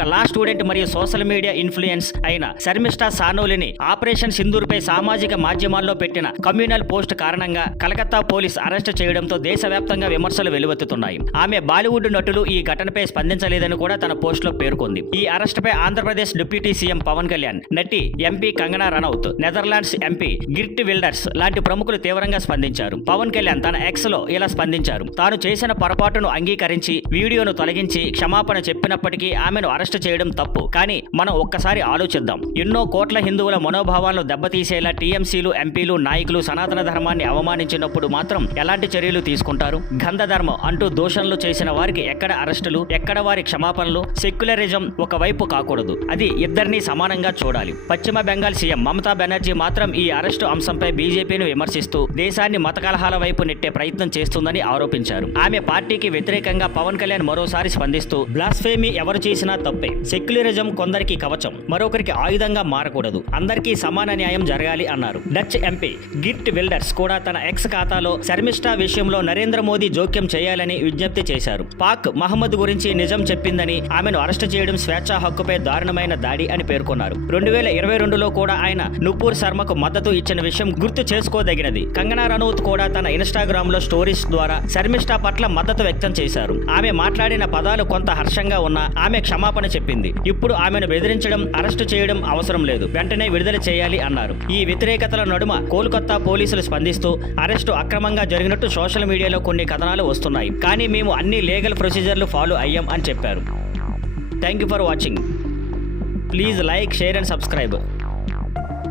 ఒక law student మరియు social media influence అయిన శర్మిష్ఠా సానోలిని ఆపరేషన్ సింధూర్ పై సామాజిక మాధ్యమాల్లో పెట్టిన కమ్యూనల్ పోస్ట్ కారణంగా కలకత్తా పోలీస్ అరెస్ట్ చేయడంతో దేశవ్యాప్తంగా విమర్శలు వెలువెత్తుతున్నాయి. ఆమె బాలీవుడ్ నటులు ఈ ఘటనపై స్పందించలేదని కూడా తన పోస్ట్ లో పేర్కొంది. ఈ అరెస్ట్ పై ఆంధ్రప్రదేశ్ డిప్యూటీ సీఎం పవన్ కళ్యాణ్, నటి MP Kangana Ranaut, Netherlands MP Geert Wilders లాంటి ప్రముఖులు తీవ్రంగా స్పందించారు. పవన్ కళ్యాణ్ తన ఎక్స్ లో ఇలా స్పందించారు. తాను చేసిన పొరపాటును అంగీకరించి వీడియోను తొలగించి క్షమాపణ చెప్పినప్పటికీ ఆమెను అరెస్ట్ చేయడం తప్పు. కానీ మనం ఒక్కసారి ఆలోచిద్దాం. ఎన్నో కోట్ల హిందువుల మనోభావాలను దెబ్బతీసేలా టీఎంసీలు, ఎంపీలు, నాయకులు సనాతన ధర్మాన్ని అవమానించినప్పుడు మాత్రం ఎలాంటి చర్యలు తీసుకుంటారు? గంధధర్మం అంటూ దోషణలు చేసిన వారికి ఎక్కడ అరెస్టులు, ఎక్కడ వారి క్షమాపణలు? సెక్యులరిజం ఒకవైపు కాకూడదు, అది ఇద్దరినీ సమానంగా చూడాలి. పశ్చిమ బెంగాల్ సీఎం మమతా బెనర్జీ మాత్రం ఈ అరెస్టు అంశంపై బీజేపీని విమర్శిస్తూ దేశాన్ని మత కలహాల వైపు నెట్టే ప్రయత్నం చేస్తుందని ఆరోపించారు. ఆమె పార్టీకి వ్యతిరేకంగా పవన్ కళ్యాణ్ మరోసారి స్పందిస్తూ బ్లాస్ఫేమీ ఎవరు చేసినా తప్పే, సెక్యులరిజం కొందరికి కవచం, మరొకరికి ఆయుధంగా మారకూడదు, అందరికీ సమాన న్యాయం జరగాలి అన్నారు. డచ్ ఎంపీ గిర్ట్ విల్డర్స్ కూడా తన ఎక్స్ ఖాతాలో శర్మిష్ఠా విషయంలో నరేంద్ర మోదీ జోక్యం చేయాలని విజ్ఞప్తి చేశారు. పాక్ మహమ్మద్ గురించి నిజం చెప్పిందని ఆమెను అరెస్టు చేయడం స్వేచ్ఛా హక్కుపై దారుణమైన దాడి అని పేర్కొన్నారు. 2022లో కూడా ఆయన నుపూర్ శర్మకు మద్దతు ఇచ్చిన విషయం గుర్తు చేసుకోదగినది. కంగనా రనౌత్ కూడా తన ఇన్స్టాగ్రామ్ లో స్టోరీస్ ద్వారా శర్మిష్ఠా పట్ల మద్దతు వ్యక్తం చేశారు. ఆమె మాట్లాడిన పదాలు కొంత హర్షంగా ఉన్నా ఆమె క్షమాపణ చెప్పింది. ఇప్పుడు ఆమెను బెదిరించడం, అరెస్టు చేయడం అవసరం లేదు, వెంటనే విడుదల చేయాలి అన్నారు. ఈ వ్యతిరేకతల నడుమ కోల్కతా పోలీసులు స్పందిస్తూ అరెస్టు అక్రమంగా జరిగినట్టు సోషల్ మీడియాలో కొన్ని కథనాలు వస్తున్నాయి. కానీ మేము అన్ని లీగల్ ప్రొసీజర్లు ఫాలో అయ్యాం అని చెప్పారు. Thank you for watching. Please like, share and subscribe.